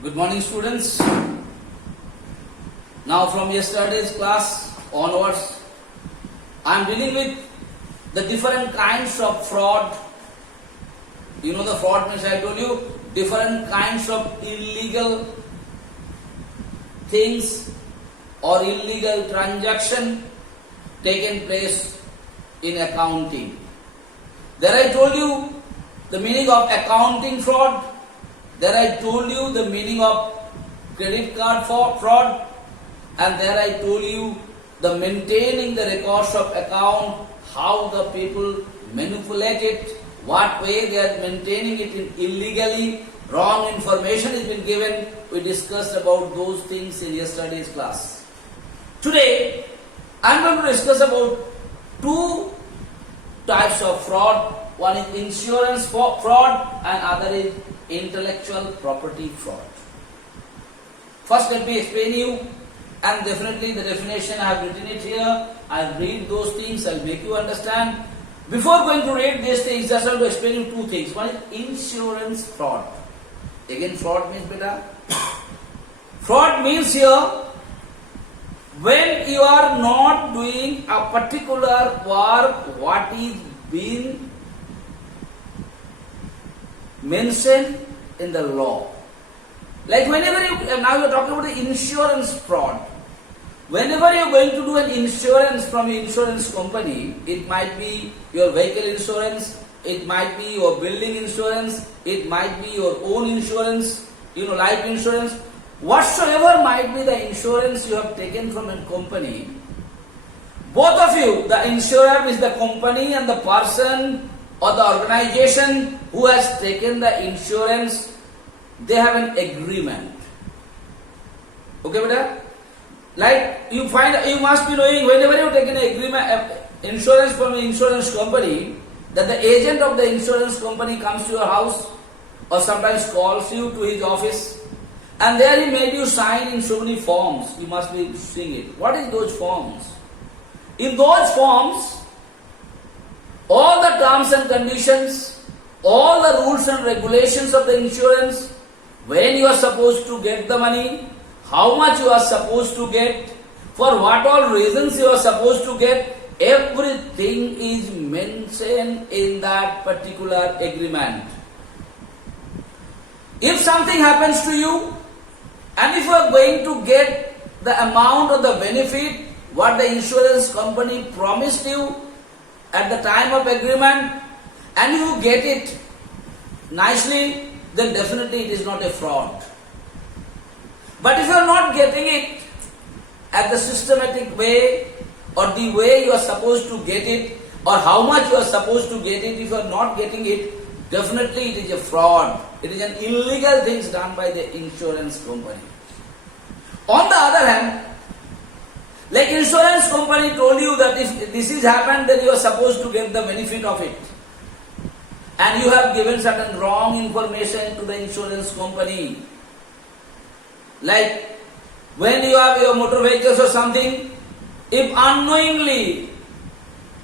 Good morning, students. Now from yesterday's class onwards, I am dealing with the different kinds of fraud. You know the fraud means I told you different kinds of illegal things or illegal transaction taken place in accounting. There I told you the meaning of accounting fraud. There I told you the meaning of credit card fraud, and there I told you the maintaining the records of account, how the people manipulate it, what way they are maintaining it illegally, wrong information has been given. We discussed about those things in yesterday's class. Today I am going to discuss about two types of fraud. One is insurance fraud and other is intellectual property fraud. First let me explain you, and definitely the definition I have written it here. I'll read those things, I'll make you understand. Before going to read these things, just want to explain you two things. One is insurance fraud. Again, fraud means beta. Fraud means here when you are not doing a particular work what is being mentioned in the law. Like whenever now you are talking about the insurance fraud. Whenever you are going to do an insurance from your insurance company, it might be your vehicle insurance, it might be your building insurance, it might be your own insurance, life insurance, whatsoever might be the insurance you have taken from a company. Both of you, the insurer is the company and the person or the organization who has taken the insurance, they have an agreement. Okay, beta? Like you must be knowing whenever you take an agreement, insurance from an insurance company, that the agent of the insurance company comes to your house or sometimes calls you to his office, and there he made you sign in so many forms. You must be seeing it. What is those forms? In those forms, all the terms and conditions, all the rules and regulations of the insurance, when you are supposed to get the money, how much you are supposed to get, for what all reasons you are supposed to get, everything is mentioned in that particular agreement. If something happens to you, and if you are going to get the amount of the benefit what the insurance company promised you at the time of agreement, and you get it nicely, then definitely it is not a fraud. But if you are not getting it at the systematic way or the way you are supposed to get it or how much you are supposed to get it, if you are not getting it, definitely it is a fraud. It is an illegal thing done by the insurance company. On the other hand, like insurance company told you that if this is happened, then you are supposed to get the benefit of it. And you have given certain wrong information to the insurance company. Like when you have your motor vehicles or something, if unknowingly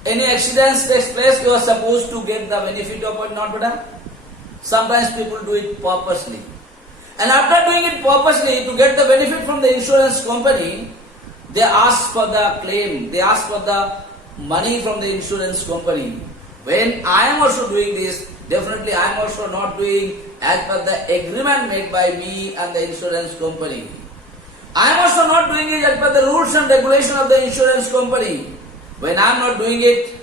any accident takes place, you are supposed to get the benefit of it, not better? Sometimes people do it purposely. And after doing it purposely, to get the benefit from the insurance company, they ask for the claim, they ask for the money from the insurance company. When I am also doing this, definitely I am also not doing as per the agreement made by me and the insurance company. I am also not doing it as per the rules and regulation of the insurance company. When I am not doing it,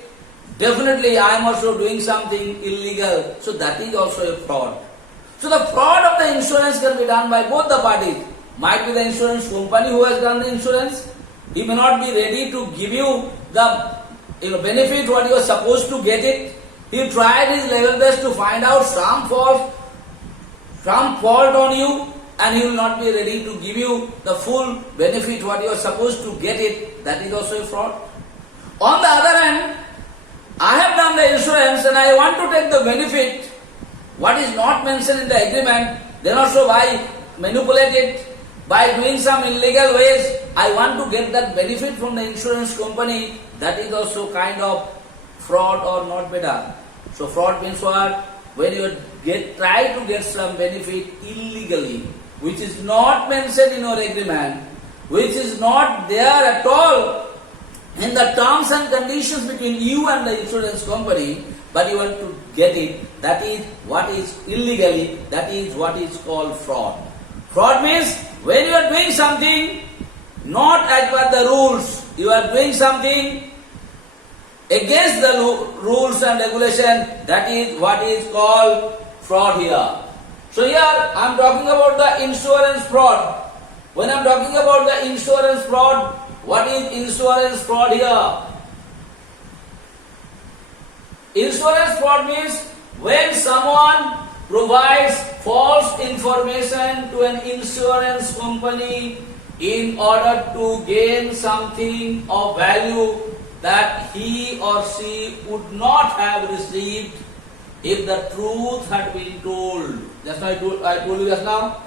definitely I am also doing something illegal. So that is also a fraud. So the fraud of the insurance can be done by both the parties. Might be the insurance company who has done the insurance. He may not be ready to give you the benefit what you are supposed to get it. He tried his level best to find out some fault on you, and he will not be ready to give you the full benefit what you are supposed to get it. That is also a fraud. On the other hand, I have done the insurance and I want to take the benefit what is not mentioned in the agreement, then also I manipulate it. By doing some illegal ways, I want to get that benefit from the insurance company. That is also kind of fraud or not better. So fraud means what? when you try to get some benefit illegally, which is not mentioned in your agreement, which is not there at all in the terms and conditions between you and the insurance company, but you want to get it, that is what is illegally, that is what is called fraud. Fraud means when you are doing something not as per the rules, you are doing something against the rules and regulation, that is what is called fraud here. So here I am talking about the insurance fraud. When I am talking about the insurance fraud, what is insurance fraud here? Insurance fraud means when someone provides false information to an insurance company in order to gain something of value that he or she would not have received if the truth had been told. Just now I told you just now.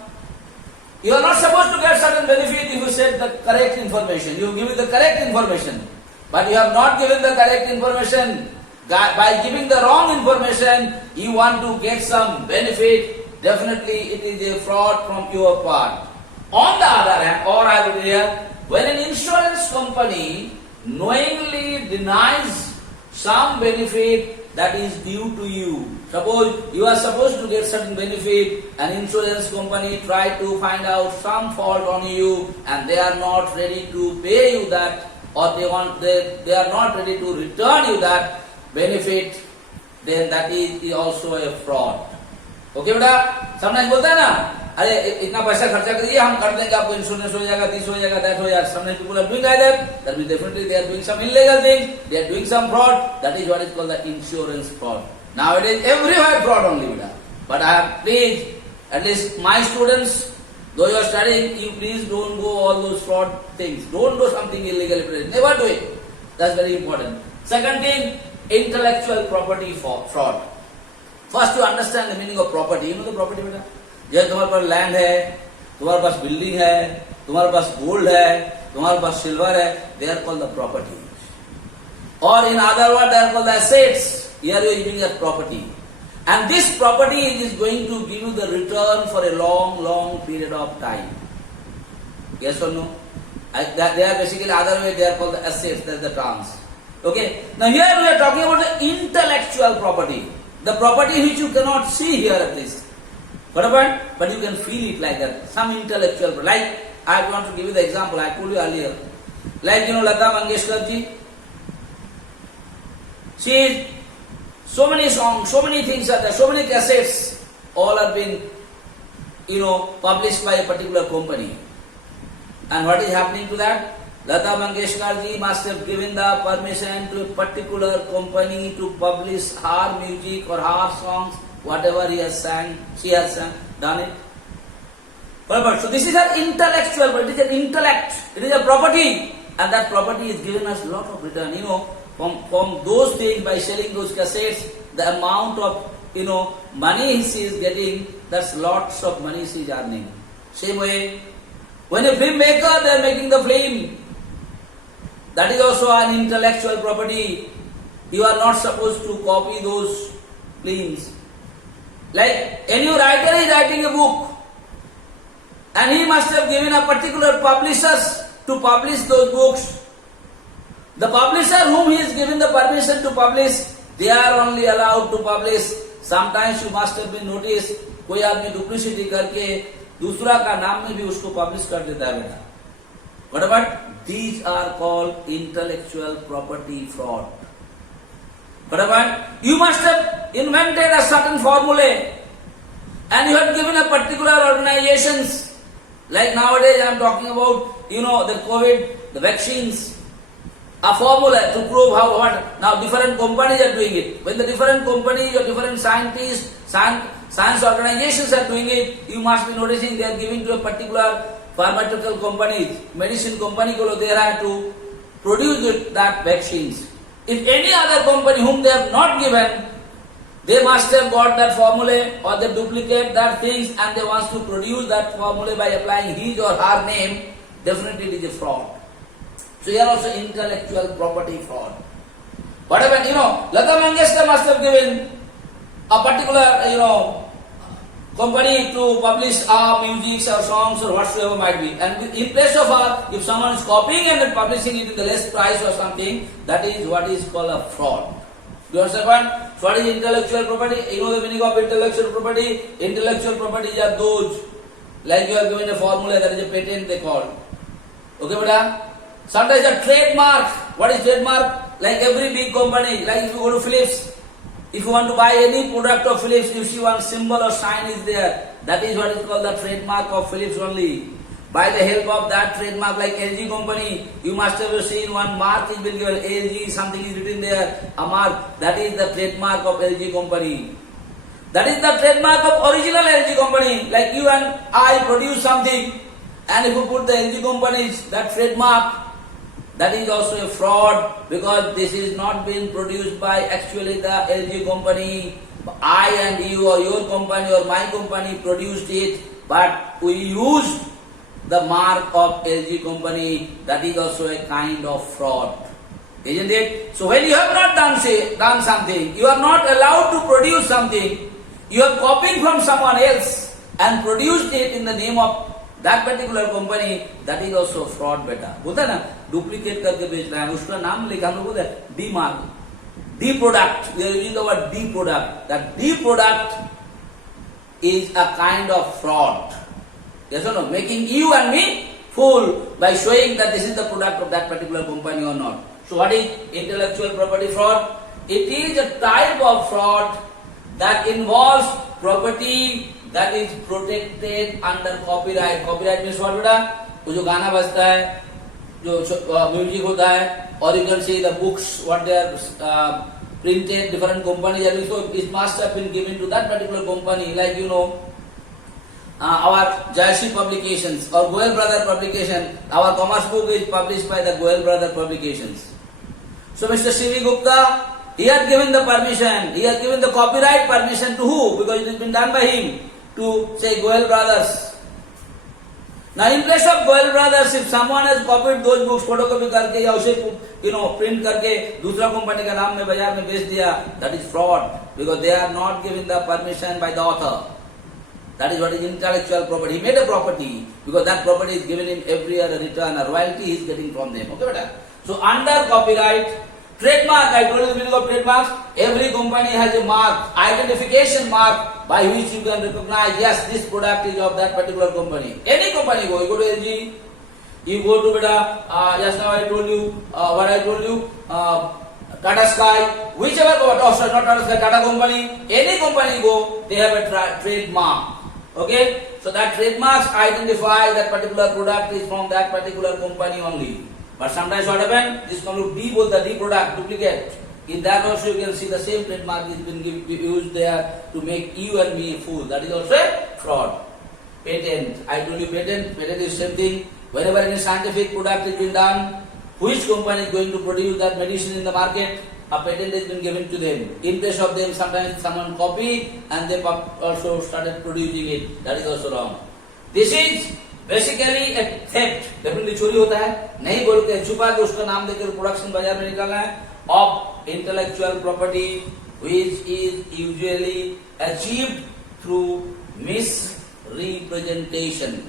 You are not supposed to get certain benefit if you said the correct information. You give the correct information, but you have not given the correct information. By giving the wrong information, you want to get some benefit. Definitely it is a fraud from your part. On the other hand, or I will here, when an insurance company knowingly denies some benefit that is due to you. Suppose you are supposed to get certain benefit, an insurance company try to find out some fault on you and they are not ready to pay you that, or they are not ready to return you that benefit, then that is also a fraud. Okay बेटा, sometimes बोलता है ना, अरे इतना पैसा खर्चा करिए, हम कर देंगे, आपको इंश्योरेंस हो जाएगा, दिस हो जाएगा, दैट हो जाएगा. Sometimes people are doing like that. That means definitely they are doing some illegal things. They are doing some fraud. That is what is called the insurance fraud. Nowadays everywhere fraud only बेटा. But I have please, at least my students, though you are studying, you please don't go all those fraud things. Don't do something illegal. Never do it. That's very important. Second thing, intellectual property fraud. First, to understand the meaning of property. You know the property बेटा? जैसे तुम्हारे पास land है, तुम्हारे पास building है, तुम्हारे पास gold है, तुम्हारे पास silver है, they are called the property. Or in other words, they are called the assets. Here you are using as property. And this property is going to give you the return for a long period of time. Yes or no? They are basically other way, they are called the assets, that's the terms. Okay. Now here we are talking about the intellectual property. The property which you cannot see here at least. But you can feel it like that. Some intellectual, like I want to give you the example I told you earlier. Like Lata Mangeshkar ji. She is so many songs, so many things are there, so many cassettes, all have been published by a particular company. And what is happening to that? Lata Mangeshkar ji must have given the permission to a particular company to publish her music or her songs, whatever he has sang, she has done it. So this is an intellectual, but it is an intellect, it is a property, and that property is given us a lot of return. From those things, by selling those cassettes, the amount of money she is getting, that's lots of money she is earning. Same way, when a filmmaker, they are making the film, that is also an intellectual property. You are not supposed to copy those films. Like any writer is writing a book, and he must have given a particular publishers to publish those books. The publisher whom he is given the permission to publish, they are only allowed to publish. Sometimes you must have been noticed, कोई आदमी duplicity करके दूसरा का नाम में भी उसको publish कर देता है बेटा. But these are called intellectual property fraud. But you must have invented a certain formula, and you have given a particular organizations. Like nowadays I am talking about, the COVID, the vaccines. A formula to prove what. Now different companies are doing it. When the different companies or different scientists, science organizations are doing it, you must be noticing they are giving to a particular pharmaceutical companies, medicine company, they have to produce that vaccines. If any other company whom they have not given, they must have got that formula or they duplicate that things and they want to produce that formula by applying his or her name, definitely it is a fraud. So here also intellectual property fraud. Whatever, Lata Mangeshkar must have given a particular, company to publish music or songs or whatsoever might be. And in place of if someone is copying and then publishing it in the less price or something, that is what is called a fraud. Do you understand? So what is intellectual property? You know the meaning of intellectual property? Intellectual property are those, like you are given a formula, that is a patent they call. Okay, beta? Sometimes a trademark. What is trademark? Like every big company, like if you go to Philips, if you want to buy any product of Philips, you see one symbol or sign is there. That is what is called the trademark of Philips only. By the help of that trademark, like LG company, you must have seen one mark is been given, LG, something is written there, a mark. That is the trademark of LG company. That is the trademark of original LG company. Like you and I produce something, and if you put the LG company's that trademark, that is also a fraud, because this is not being produced by actually the LG company. I and you or your company or my company produced it, but we used the mark of LG company. That is also a kind of fraud, isn't it? So when you have not done something, you are not allowed to produce something, you are copying from someone else and produced it in the name of that particular company, that is also fraud बेटा. बोलता है ना, duplicate करके बेच रहा है, उसका नाम लेकर हम लोग बोलते हैं D mark, D product. We are using the word D product. That D product is a kind of fraud. Yes or no? Making you and me fool by showing that this is the product of that particular company or not. So what is intellectual property fraud? It is a type of fraud that involves property that is protected under copyright. Copyright means what बेटा? वो जो गाना बजता है, जो music होता है, or you can see the books, what they are printed, different companies, and so it must have been given to that particular company. Like our Jayashree publications or Goel Brother publication, our commerce book is published by the Goel Brother publications. So Mr. Shivi Gupta, he had given the permission, he had given the copyright permission to who? Because it has been done by him, to say Goel Brothers. Now in place of Goel Brothers, if someone has copied those books, photocopy करके या उसे print करके दूसरा company का नाम में बाजार में बेच दिया, that is fraud, because they are not given the permission by the author. That is what is intellectual property. He made a property, because that property is given him every year a return, a royalty he is getting from them. Okay, beta? So under copyright, trademark, I told you the meaning of trademarks. Every company has a mark, identification mark, by which you can recognize, yes, this product is of that particular company. Any company go, you go to LG, you go to just now I told you, what I told you, Tata Sky, whichever, not Tata Sky, Tata company, any company go, they have a trademark. Okay, so that trademarks identify that particular product is from that particular company only. But sometimes what happens? This comes to D, the D product, duplicate. In that also you can see the same trademark is been used there to make you and me a fool. That is also a fraud. Patent. I told you patent is same thing. Whenever any scientific product is been done, which company is going to produce that medicine in the market? A patent has been given to them. In place of them, sometimes someone copy and they also started producing it. That is also wrong. This is basically a theft. Definitely चोरी होता है. नहीं बोल के छुपा के उसका नाम देकर प्रोडक्शन बाजार में निकालना है. Of intellectual property, which is usually achieved through misrepresentation.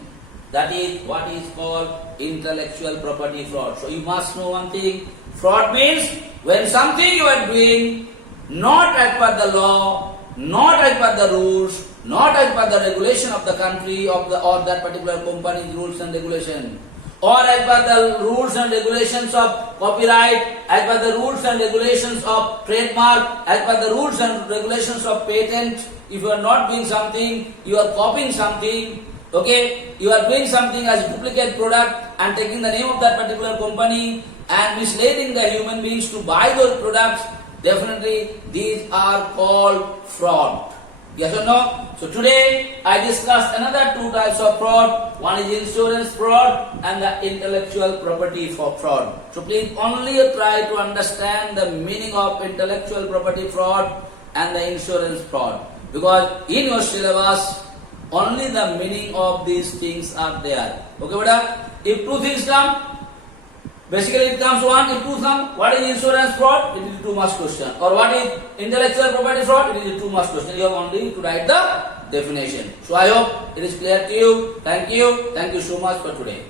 That is what is called intellectual property fraud. So you must know one thing. Fraud means when something you are doing not as per the law, not as per the rules, not as per the regulation of the country or that particular company's rules and regulation, or as per the rules and regulations of copyright, as per the rules and regulations of trademark, as per the rules and regulations of patent. If you are not doing something, you are copying something. Okay, you are doing something as a duplicate product and taking the name of that particular company and misleading the human beings to buy those products. Definitely, these are called fraud. Yes or no? So today I discussed another two types of fraud. One is insurance fraud and the intellectual property fraud. So please only try to understand the meaning of intellectual property fraud and the insurance fraud. Because in your syllabus, only the meaning of these things are there. Okay, beta? If two things come, Basically it comes one, if two come, what is insurance fraud? It is a too much question. Or what is intellectual property fraud? It is a too much question. You have only to write the definition. So I hope it is clear to you. Thank you. Thank you so much for today.